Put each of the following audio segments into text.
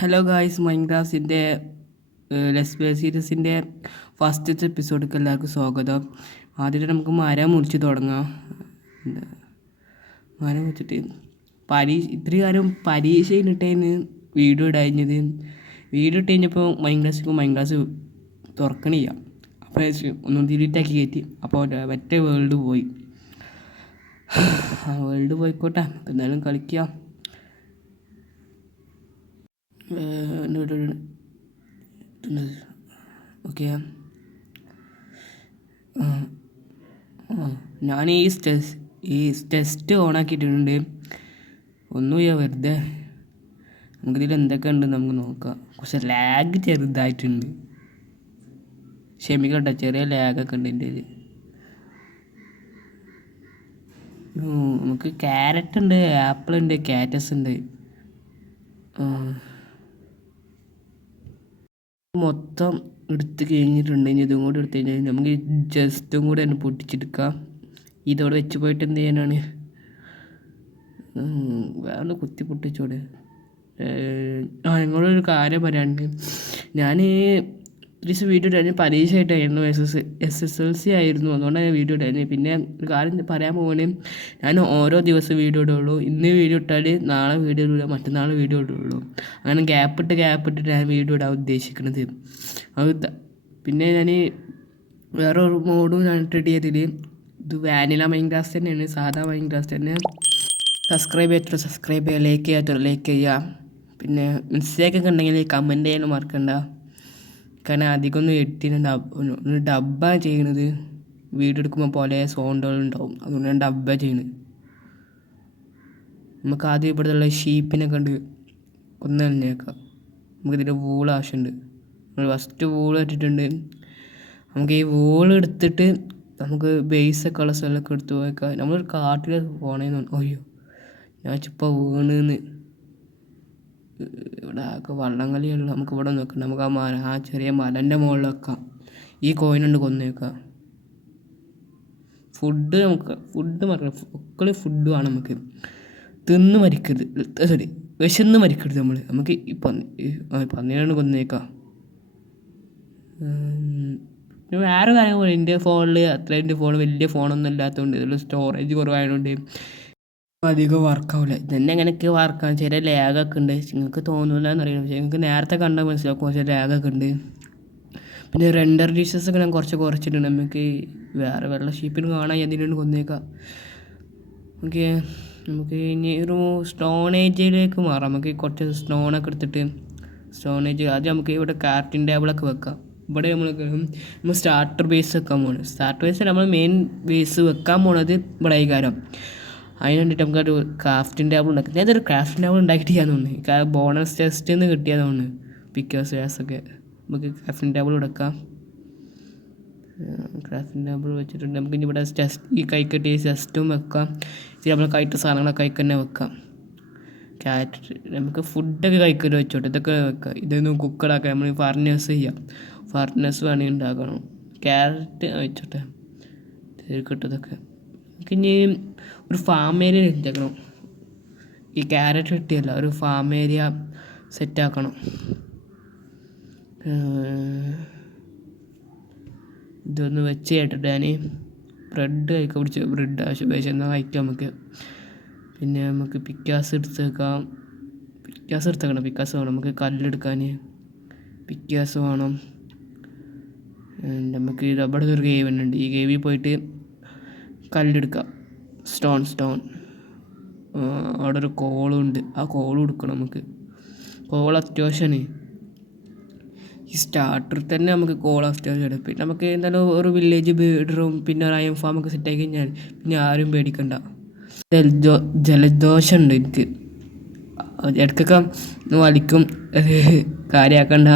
Hello guys, മൈൻക്രാഫ്റ്റിൻ്റെ let's play സീരീസിൻ്റെ ഫസ്റ്റത്തെ എപ്പിസോഡിലേക്ക് എല്ലാവർക്കും സ്വാഗതം. ആദ്യമായിട്ട് നമുക്ക് മരം മുറിച്ച് തുടങ്ങാം. മരം മുറിച്ചിട്ട് ഇത്രയും കാലം പരീക്ഷ കഴിഞ്ഞിട്ടേന്ന് വീഡിയോ ഇടഞ്ഞത്. വീഡിയോ ഇട്ട് കഴിഞ്ഞപ്പോൾ മൈൻക്രാഫ്റ്റ് തുറക്കണില്ല. അപ്പോൾ ഒന്നും ഡിലീറ്റാക്കി കയറ്റി. അപ്പോൾ മറ്റേ വേൾഡ് പോയി. വേൾഡ് പോയിക്കോട്ടെ, എന്തായാലും കളിക്കാം. ഓക്കെ, ഞാൻ ഈ ടെസ്റ്റ് ഓണാക്കിയിട്ടുണ്ട്. ഒന്നുമില്ല, വെറുതെ നമുക്കിതിൽ എന്തൊക്കെ ഉണ്ട് നമുക്ക് നോക്കാം. പക്ഷെ ലാഗ് ചെറുതായിട്ടുണ്ട്, ക്ഷമിക്കട്ടെ, ചെറിയ ലാഗൊക്കെ ഉണ്ട് എൻ്റെ ഇതിൽ. നമുക്ക് ക്യാരറ്റ് ഉണ്ട്, ആപ്പിൾ ഉണ്ട്, കാറ്റസ് ഉണ്ട്. മൊത്തം എടുത്ത് കഴിഞ്ഞിട്ടുണ്ടെങ്കിൽ ഇതും കൂടി എടുത്തു കഴിഞ്ഞാൽ നമുക്ക് ജസ്റ്റും കൂടെ തന്നെ പൊട്ടിച്ചെടുക്കാം. ഇതോടെ വെച്ച് പോയിട്ട് എന്ത് ചെയ്യാനാണ്? വേറെ കുത്തി പൊട്ടിച്ചോടെ. നിങ്ങളൊരു കാര്യം പറയാണ്ട്, ഞാൻ ദിവസം വീഡിയോ ഇടാൻ പരീക്ഷ ആയിട്ടായിരുന്നു, SSLC ആയിരുന്നു. അതുകൊണ്ടാണ് ഞാൻ വീഡിയോ ഇടാൻ. പിന്നെ ഒരു കാര്യം പറയാൻ പോകണേ, ഞാൻ ഓരോ ദിവസം വീഡിയോ ഇടുള്ളൂ. ഇന്ന് വീഡിയോ ഇട്ടാൽ നാളെ വീഡിയോ ഇടില്ല, മറ്റന്നാൾ വീഡിയോ ഇടുള്ളൂ. അങ്ങനെ ഗ്യാപ്പിട്ട് ഞാൻ വീഡിയോ ഇടാൻ ഉദ്ദേശിക്കുന്നത്. അത് പിന്നെ ഞാൻ വേറെ ഒരു മോഡും ഞാൻ ഇട്ടിട്ട് ചെയ്തത്, ഇത് വാനില മൈൻക്രാഫ്റ്റ് തന്നെയാണ്, സാധാ മൈൻക്രാഫ്റ്റ് തന്നെ. സബ്സ്ക്രൈബ് ചെയ്യുക, ലൈക്ക് ചെയ്യുക. പിന്നെ മിസ്റ്റേക്കൊക്കെ ഉണ്ടെങ്കിൽ കമൻറ്റ് ചെയ്യാനും മറക്കണ്ട. കാരണം അധികമൊന്നും എഡിറ്റിന് ഡബ്ബാണ് ചെയ്യണത്. വീഡിയോ എടുക്കുമ്പോൾ പോലെ സൗണ്ടുകളുണ്ടാവും, അതുകൊണ്ട് ഞാൻ ഡബ്ബാണ് ചെയ്യണത്. നമുക്ക് ആദ്യം ഇവിടെയുള്ള ഷീപ്പിനെ കണ്ട് കൊന്നേക്കാം. നമുക്കിതിൻ്റെ വൂൾ ആവശ്യമുണ്ട്. നമ്മൾ ഫസ്റ്റ് വൂൾ ഇട്ടിട്ടുണ്ട്. നമുക്ക് ഈ വൂൾ എടുത്തിട്ട് നമുക്ക് ബേസൊക്കെ ഉള്ള സ്ഥലമൊക്കെ എടുത്ത് പോയേക്കാം. നമ്മളൊരു കാട്ടിൽ പോകണമെന്ന്. അയ്യോ, ഞാൻ ഇപ്പോൾ വീണെന്ന്. ഇവിടെ ആകെ വള്ളം കളിയുള്ളൂ. നമുക്ക് ഇവിടെ നോക്കാം. നമുക്ക് ആ ചെറിയ മലൻ്റെ മുകളിൽ വെക്കാം. ഈ കോയിനുണ്ട്, കൊന്നേക്കാം. ഫുഡ് മറക്കണം. ഒക്കെ ഫുഡ് വേണം നമുക്ക്. തിന്ന് മരിക്കരുത്, വിശന്ന് മരിക്കരുത്. നമുക്ക് ഈ പന്നീരാണ് കൊന്നേക്കാം. വേറെ കാര്യം പോലെ എൻ്റെ ഫോണിൽ എൻ്റെ ഫോൺ വലിയ ഫോണൊന്നും ഇല്ലാത്തതുകൊണ്ട്, ഇതിൽ സ്റ്റോറേജ് കുറവായതുകൊണ്ട് അധികം വർക്കാവില്ല. ഇതന്നെ അങ്ങനെയൊക്കെ വർക്കാണ്. ചെറിയ ലാഗൊക്കെ ഉണ്ട്. നിങ്ങൾക്ക് തോന്നില്ല എന്നറിയാം, പക്ഷേ നിങ്ങൾക്ക് നേരത്തെ കണ്ടാൽ മനസ്സിലാക്കും കുറച്ച് ലാഗൊക്കെ ഉണ്ട്. പിന്നെ റെൻഡർ ഡിഷസൊക്കെ ഞാൻ കുറച്ചിട്ടുണ്ട്. നമുക്ക് വേറെ വെള്ള ഷീപ്പിന് കാണാൻ എന്തിനാണ് കൊന്നേക്കാം. ഓക്കെ, നമുക്ക് ഇനി ഒരു സ്റ്റോൺ ഏജിലേക്ക് മാറാം. നമുക്ക് കുറച്ച് സ്റ്റോണൊക്കെ എടുത്തിട്ട് ആദ്യം നമുക്ക് ഇവിടെ ക്രാഫ്റ്റിംഗ് ടേബിളൊക്കെ വെക്കാം. ഇവിടെ നമ്മൾ സ്റ്റാർട്ടർ ബേസ് വെക്കാൻ പോകുന്നത്. സ്റ്റാർട്ടർ ബേസ് നമ്മൾ മെയിൻ ബേസ് വെക്കാൻ പോണത് ഇവിടെ ആയിക്കാരം. അതിന് വേണ്ടിയിട്ട് നമുക്കൊരു ക്രാഫ്റ്റിംഗ് ടേബിൾ ഉണ്ടാക്കി. ഞാനൊരു ക്രാഫ്റ്റിംഗ് ടേബിൾ ഉണ്ടാക്കിയിട്ട് ചെയ്യാൻ തോന്നുന്നു. ബോണസ് ടെസ്റ്റിൽ നിന്ന് കിട്ടിയതാണ് പിക്കേഴ്സ് ഗ്യാസൊക്കെ. നമുക്ക് ക്രാഫ്റ്റിംഗ് ടേബിൾ എടുക്കാം. ക്രാഫ്റ്റിംഗ് ടേബിൾ വെച്ചിട്ടുണ്ട്. നമുക്ക് ഇനി ഇവിടെ ഈ കൈക്കട്ടി ചെസ്റ്റും വെക്കാം. ഇത് നമ്മൾ കയറ്റ സാധനങ്ങളൊക്കെ കൈക്ക് തന്നെ വെക്കാം. ക്യാരറ്റ് നമുക്ക് ഫുഡൊക്കെ കൈക്കല് വെച്ചോട്ടെ. ഇതൊക്കെ വെക്കാം. ഇതൊന്നും കുക്കറാക്കാം. നമ്മൾ ഫർണസ് ചെയ്യാം. ഫർണസ് വേണമെങ്കിൽ ഉണ്ടാക്കണം. ക്യാരറ്റ് വെച്ചോട്ടെ, കിട്ടതൊക്കെ. നമുക്ക് ഇനി ഒരു ഫാം ഏരിയ സെറ്റാക്കണം. ഈ ക്യാരറ്റ് കിട്ടിയല്ല, ഒരു ഫാം ഏരിയ സെറ്റാക്കണം. ഇതൊന്ന് വെച്ച് കേട്ടിട്ട് ഞാൻ ബ്രെഡ് പിടിച്ച് ബ്രെഡ് ആവശ്യം എന്നാൽ കഴിക്കാം നമുക്ക്. പിന്നെ നമുക്ക് പിക്കാസ് എടുത്തേക്കാം. പിക്കാസ് വേണം. നമുക്ക് കല്ലെടുക്കാൻ പിക്കാസ് വേണം. നമുക്ക് ഇവിടെ ഒരു കേവ് ഉണ്ട്. ഈ കേവിൽ പോയിട്ട് കല്ലെടുക്കാം. സ്റ്റോൺ അവിടെ ഒരു കോളുണ്ട്. ആ കോളും എടുക്കണം നമുക്ക്. കോൾ അത്യാവശ്യമാണ്. ഈ സ്റ്റാർട്ടറിൽ തന്നെ നമുക്ക് കോൾ അത്യാവശ്യമാണ്. പിന്നെ നമുക്ക് എന്തായാലും ഒരു വില്ലേജ് ബീഡറും പിന്നെ ഒരു അയൺ ഫാമൊക്കെ സെറ്റാക്കി കഴിഞ്ഞാൽ പിന്നെ ആരും പേടിക്കണ്ട. ജലദോഷം ഉണ്ട് എനിക്ക്, ഇടയ്ക്കൊക്കെ വലിക്കും. കാര്യമാക്കണ്ട.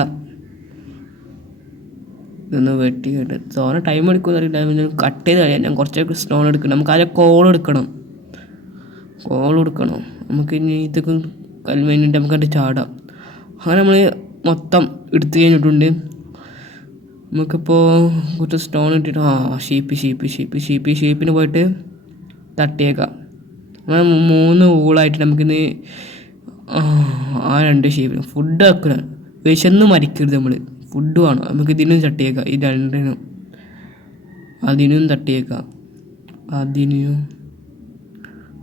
ഇതൊന്ന് വെട്ടി തോനെ ടൈം എടുക്കുമെന്ന് അറിയില്ല. കട്ട് ചെയ്ത് കഴിയാം. ഞാൻ കുറച്ചൊക്കെ സ്റ്റോൺ എടുക്കണം. നമുക്ക് ആദ്യം കോൾ എടുക്കണം. നമുക്ക് ഇനി ഇതൊക്കെ കൽവേണ്ടിട്ട് നമുക്ക് കണ്ട് ചാടാം. അങ്ങനെ നമ്മൾ മൊത്തം എടുത്തു കഴിഞ്ഞിട്ടുണ്ട്. നമുക്കിപ്പോൾ കുറച്ച് സ്റ്റോൺ ഇട്ടിട്ട് ഷീപ്പിന് പോയിട്ട് തട്ടിയേക്കാം. അങ്ങനെ 3 ഊളായിട്ട് നമുക്കിന്ന് ആ 2 ഷേപ്പിലും ഫുഡ് വെക്കണം. വിശന്ന് മരിക്കരുത് നമ്മൾ. ഫുഡ് വേണം. നമുക്ക് ഇതിനും തട്ടിയേക്കാം. ഈ 2നും അതിനും തട്ടിയേക്കാം.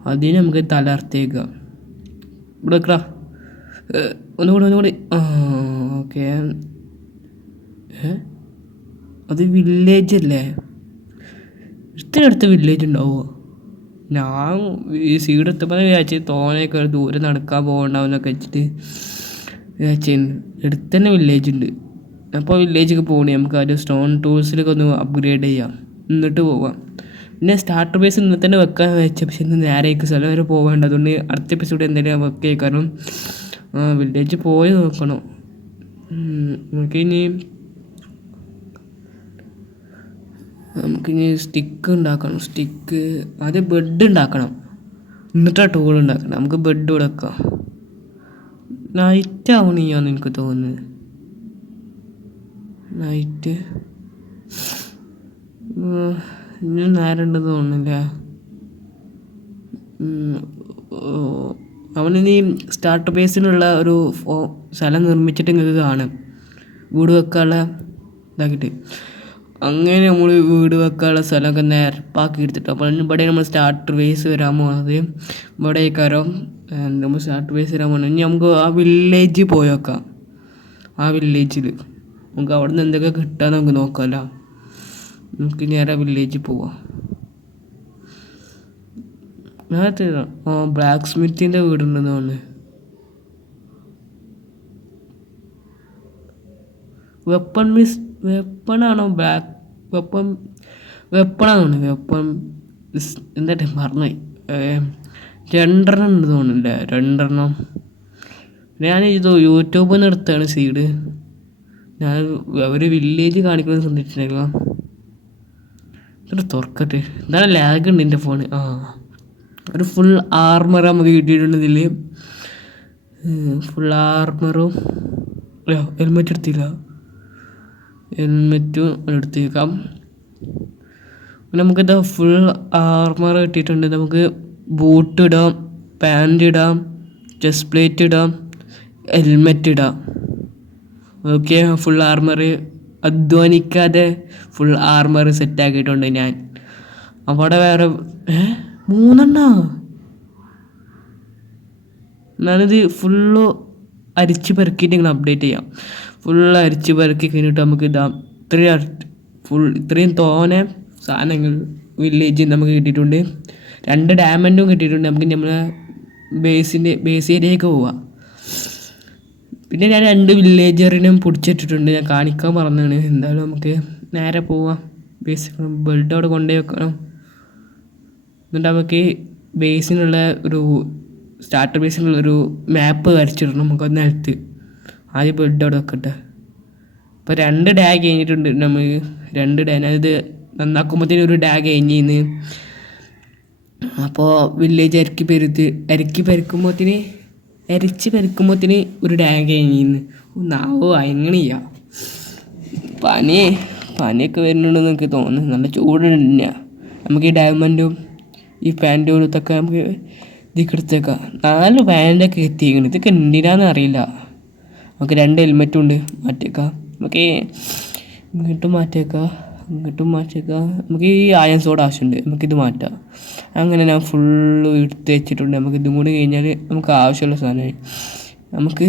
അതിന് നമുക്ക് തലർത്തേക്കാം. ഇവിടെ വെക്കടാ. ഒന്നുകൂടി. ഓക്കെ. അത് വില്ലേജ് അല്ലേ? ഇത്രയടുത്ത് വില്ലേജ് ഉണ്ടാവുമോ? ഞാൻ ഈ സീഡ് എത്തുമ്പോൾ വിചാരിച്ച് തോനെയൊക്കെ ദൂരെ നടക്കാൻ പോകണ്ടാവുന്നൊക്കെ വെച്ചിട്ട് വിചാരിച്ചു. അടുത്ത് തന്നെ വില്ലേജ് ഉണ്ട്. അപ്പോൾ വില്ലേജൊക്കെ പോകണേ നമുക്ക് ആദ്യം സ്റ്റോൺ ടൂൾസിലൊക്കെ ഒന്ന് അപ്ഗ്രേഡ് ചെയ്യാം, എന്നിട്ട് പോവാം. പിന്നെ സ്റ്റാർട്ടർ ബേസ് ഇന്ന് തന്നെ വെക്കാൻ വെച്ച, പക്ഷെ ഇന്ന് നേരേക്ക് സ്ഥലം വരെ പോകേണ്ട. അതുകൊണ്ട് അടുത്ത എപ്പിസോഡ് എന്തെങ്കിലും വെക്കേ. കാരണം വില്ലേജ് പോയി നോക്കണം. നമുക്കിനി സ്റ്റിക്ക് ഉണ്ടാക്കണം. ആദ്യം ബെഡ് ഉണ്ടാക്കണം, എന്നിട്ടാ ടൂൾ ഉണ്ടാക്കണം. നമുക്ക് ബെഡ് ഇവിടെ വെക്കാം. നൈറ്റ് ആവണിയാന്ന് എനിക്ക് തോന്നുന്നത്. നൈറ്റ് ഇനി നേരം ഉണ്ടെന്ന് തോന്നുന്നില്ല. അവനിനി സ്റ്റാർട്ടർ ബേസിനുള്ള ഒരു സ്ഥലം നിർമ്മിച്ചിട്ട് നിങ്ങൾക്ക് കാണാം, വീട് വെക്കാനുള്ള ഇതാക്കിയിട്ട്. അങ്ങനെ നമ്മൾ വീട് വെക്കാനുള്ള സ്ഥലമൊക്കെ നിരപ്പാക്കി എടുത്തിട്ട്, അപ്പോൾ ഇവിടെ നമ്മൾ സ്റ്റാർട്ടർ ബേസ് വരാൻ പോകുന്നത്. ഇവിടെ നമ്മൾ സ്റ്റാർട്ടർ ബേസ് വരാൻ പോകുന്നത്. ഇനി നമുക്ക് ആ വില്ലേജ് പോയി വെക്കാം. ആ വില്ലേജിൽ നമുക്ക് അവിടെ നിന്ന് എന്തൊക്കെ കിട്ടാൻ നമുക്ക് നോക്കാമല്ലോ. നമുക്ക് നേരെ വില്ലേജിൽ പോവാം. ബ്ലാക്ക് സ്മിത്തിൻ്റെ വീടുണ്ടെന്ന് തോന്നുന്നു. വെപ്പണാണോ? വെപ്പണാണ്. എന്താ മറന്നുപോയി. 2 ഉണ്ട് തോന്നുന്നില്ല. 2 ഞാനിത് യൂട്യൂബിൽ നിന്ന് എടുത്താണ് സീഡ്. ഞാൻ ഒരു വില്ലേജ് കാണിക്കുന്നത് ശ്രദ്ധിച്ചിട്ടുണ്ടായിരുന്നു. തുറക്കട്ടെ. എന്താണ് ലാഗ് ഉണ്ട് എൻ്റെ ഫോണ്. ഒരു ഫുൾ ആർമർ നമുക്ക് കിട്ടിയിട്ടുണ്ട് ഇതിൽ. ഫുൾ ആർമറും ഹെൽമെറ്റ് എടുത്തില്ല. ഹെൽമെറ്റും എടുത്തേക്കാം. നമുക്കിത് ഫുൾ ആർമർ കിട്ടിയിട്ടുണ്ട്. നമുക്ക് ബൂട്ട് ഇടാം, പാൻറ് ഇടാം, ചെസ്റ്റ് പ്ലേറ്റ് ഇടാം, ഹെൽമെറ്റ് ഇടാം. ഓക്കെ, ഫുൾ ആർമർ അധ്വാനിക്കാതെ ഫുൾ ആർമർ സെറ്റാക്കിയിട്ടുണ്ട് ഞാൻ. അവിടെ വേറെ 3 ഞാനിത് ഫുള്ള് അരിച്ച് പെറുക്കിയിട്ട് നിങ്ങൾ അപ്ഡേറ്റ് ചെയ്യാം. ഫുള്ള് അരിച്ച് പെറുക്കി കഴിഞ്ഞിട്ട് നമുക്ക് ഇത്രയും തോനെ സാധനങ്ങൾ വില്ലേജിൽ നമുക്ക് കിട്ടിയിട്ടുണ്ട്. 2 ഡയമണ്ടും കിട്ടിയിട്ടുണ്ട്. നമുക്ക് നമ്മളെ ബേസ് ഏരിയയിലേക്ക് പോവാം. പിന്നെ ഞാൻ 2 വില്ലേജറിനും പിടിച്ചിട്ടിട്ടുണ്ട്. ഞാൻ കാണിക്കാൻ പറഞ്ഞാണ്. എന്തായാലും നമുക്ക് നേരെ പോവാം. ബെൽറ്റ് അവിടെ കൊണ്ടുപോയി വെക്കണം. എന്നിട്ട് നമുക്ക് ബേസിനുള്ള സ്റ്റാർട്ടർ ബേസിനുള്ളൊരു മാപ്പ് വരച്ചിടണം. നമുക്കത് നിലത്ത് ആദ്യം ബെഡ് അവിടെ വെക്കട്ടെ. ഇപ്പോൾ 2 ഡേ കഴിഞ്ഞിട്ടുണ്ട്. നമുക്ക് 2 ഡേ അതായത് നന്നാക്കുമ്പോഴത്തേനും ഒരു ഡേ കഴിഞ്ഞിന്ന്. അപ്പോൾ വില്ലേജ് അരിച്ച് പെരുക്കുമ്പോഴത്തേന് ഒരു ഡേ കഴിഞ്ഞിന്ന്. എങ്ങനെയാ പനിയൊക്കെ വരുന്നുണ്ടെന്ന് എനിക്ക് തോന്നുന്നു. നല്ല ചൂടുണ്ട്. നമുക്ക് ഈ ഡയമണ്ടും ഈ പാൻറ്റും ഇതൊക്കെ നമുക്ക് ഇതിലേക്ക് എടുത്തേക്കാം. 4 പാൻറ്റൊക്കെ എത്തിക്കണം. ഇതൊക്കെ എന്തിനാന്ന് അറിയില്ല. നമുക്ക് 2 ഹെൽമെറ്റും ഉണ്ട്. മാറ്റിയേക്കാം. നമുക്ക് ഇങ്ങോട്ടും മാറ്റിയേക്കാം. നമുക്ക് ഈ അയൺ സോഡ് ആവശ്യമുണ്ട്. നമുക്കിത് മാറ്റാം. അങ്ങനെ ഞാൻ ഫുള്ള് എടുത്ത് വെച്ചിട്ടുണ്ട്. നമുക്ക് ഇതും കൂടി കഴിഞ്ഞാൽ നമുക്ക് ആവശ്യമുള്ള സാധനമായി. നമുക്ക്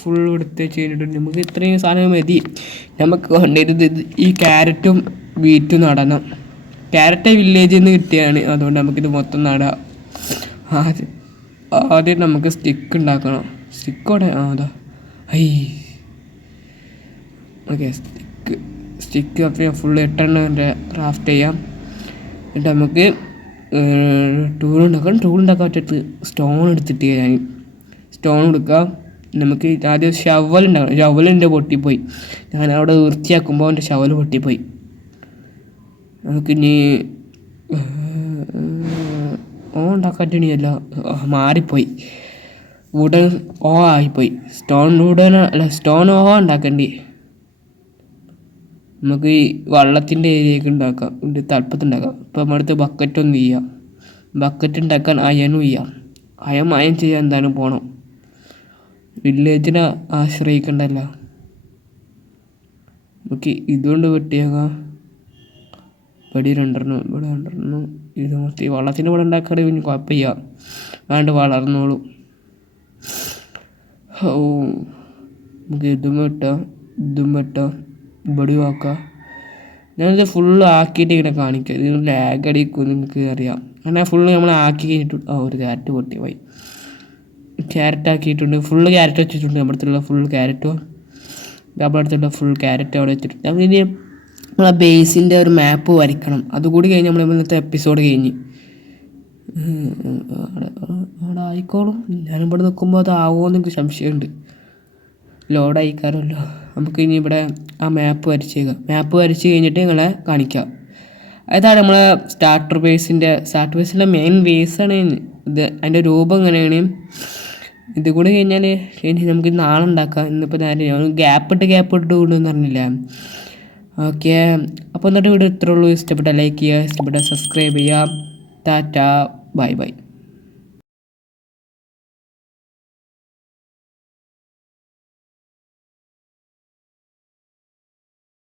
ഫുള്ള് എടുത്ത് വെച്ച് കഴിഞ്ഞിട്ടുണ്ട്. നമുക്ക് ഇത്രയും സാധനം മതി. നമുക്ക് കൊണ്ടുവരുന്നത് ഈ ക്യാരറ്റും വീറ്റും നടണം. ക്യാരറ്റ് വില്ലേജിൽ നിന്ന് കിട്ടിയാണ്. അതുകൊണ്ട് നമുക്കിത് മൊത്തം നടാം. ആദ്യം നമുക്ക് സ്റ്റിക്ക് ഉണ്ടാക്കണം. സ്റ്റിക്കോടെ അതാ ഓക്കെ. സ്റ്റിക്ക് അപ്പോൾ ഫുള്ള് 8 ക്രാഫ്റ്റ് ചെയ്യാം. എന്നിട്ട് നമുക്ക് ടൂൾ ഉണ്ടാക്കാൻ പറ്റത്ത് സ്റ്റോൺ എടുത്തിട്ട് ഞാൻ സ്റ്റോൺ എടുക്കാം. നമുക്ക് ആദ്യം ഷവൽ ഉണ്ടാക്കണം. ഷവലിൻ്റെ പൊട്ടിപ്പോയി. ഞാൻ അവിടെ വൃത്തിയാക്കുമ്പോൾ എൻ്റെ ഷവൽ പൊട്ടിപ്പോയി. നമുക്കിനി ഉണ്ടാക്കാറ്റണിയല്ല, മാറിപ്പോയി. വുഡൻ ആയിപ്പോയി. സ്റ്റോൺ ഉണ്ടാക്കണ്ടി. നമുക്ക് ഈ വള്ളത്തിൻ്റെ ഏരിയയൊക്കെ ഉണ്ടാക്കാം. തലപ്പത്തുണ്ടാക്കാം. ഇപ്പോൾ നമ്മുടെ അടുത്ത് ബക്കറ്റൊന്നും ചെയ്യാം. ബക്കറ്റ് ഉണ്ടാക്കാൻ അയനും ചെയ്യാം. അയൺ ചെയ്യാൻ എന്തായാലും പോകണം. വില്ലേജിനെ ആശ്രയിക്കണ്ടല്ലോ. ഓക്കെ, ഇതുകൊണ്ട് വെട്ടിയേക്കാം. ഇവിടെ 2 ഇവിടെ 2 ഇത് മൊത്തം ഈ വള്ളത്തിന് ഇവിടെ ഉണ്ടാക്കാതെ പിന്നെ കുഴപ്പമില്ല, വേണ്ട വളർന്നോളൂ. ഓ, നമുക്ക് ഇതും വെട്ടാം ഇവിടെ ആക്കാം. ഞാനിത് ഫുള്ള് ആക്കിയിട്ട് ഇങ്ങനെ കാണിക്കാം. ഇത് ലാഗ് അടിക്കും നിങ്ങൾക്ക് അറിയാം. അങ്ങനെ ഫുള്ള് നമ്മൾ ആക്കി കഴിഞ്ഞിട്ട് ഒരു ക്യാരറ്റ് പൊട്ടി പോയി. ക്യാരറ്റ് ആക്കിയിട്ടുണ്ട്, ഫുള്ള് ക്യാരറ്റ് വെച്ചിട്ടുണ്ട്. നമ്മുടെ അടുത്തുള്ള ഫുൾ ക്യാരറ്റും നമ്മുടെ അടുത്തുള്ള ഫുൾ ക്യാരറ്റ് അവിടെ വെച്ചിട്ടുണ്ട്. നമ്മളിനി നമ്മളെ ബേസിൻ്റെ ഒരു മാപ്പ് വരയ്ക്കണം. അതുകൂടി കഴിഞ്ഞ് നമ്മൾ ഇന്നത്തെ എപ്പിസോഡ് കഴിഞ്ഞ് അവിടെ ആയിക്കോളും. ഞാനിവിടെ നിൽക്കുമ്പോൾ അതാവുമോ എനിക്ക് സംശയമുണ്ട്. ലോഡ് അയക്കാറല്ലോ. നമുക്ക് ഇനി ഇവിടെ ആ മാപ്പ് വരച്ചേക്കാം. മാപ്പ് വരച്ച് കഴിഞ്ഞിട്ട് നിങ്ങളെ കാണിക്കാം. അതാണ് നമ്മളെ സ്റ്റാർട്ടർ ബേസിൻ്റെ മെയിൻ ബേസാണ് ഇത്. അതിൻ്റെ രൂപം എങ്ങനെയാണ്. ഇത് കൂടി കഴിഞ്ഞാൽ നമുക്ക് നാളെ ഉണ്ടാക്കാം. ഇന്നിപ്പോൾ നേരം ഗ്യാപ്പ് ഇട്ട് കൊണ്ടെന്ന് പറഞ്ഞില്ല. ഓക്കെ, അപ്പോൾ എന്നിട്ട് വീഡിയോ ഇത്രേ ഉള്ളൂ. ഇഷ്ടപ്പെട്ട ലൈക്ക് ചെയ്യുക, ഇഷ്ടപ്പെട്ട സബ്സ്ക്രൈബ് ചെയ്യുക. ടാറ്റ, ബൈ.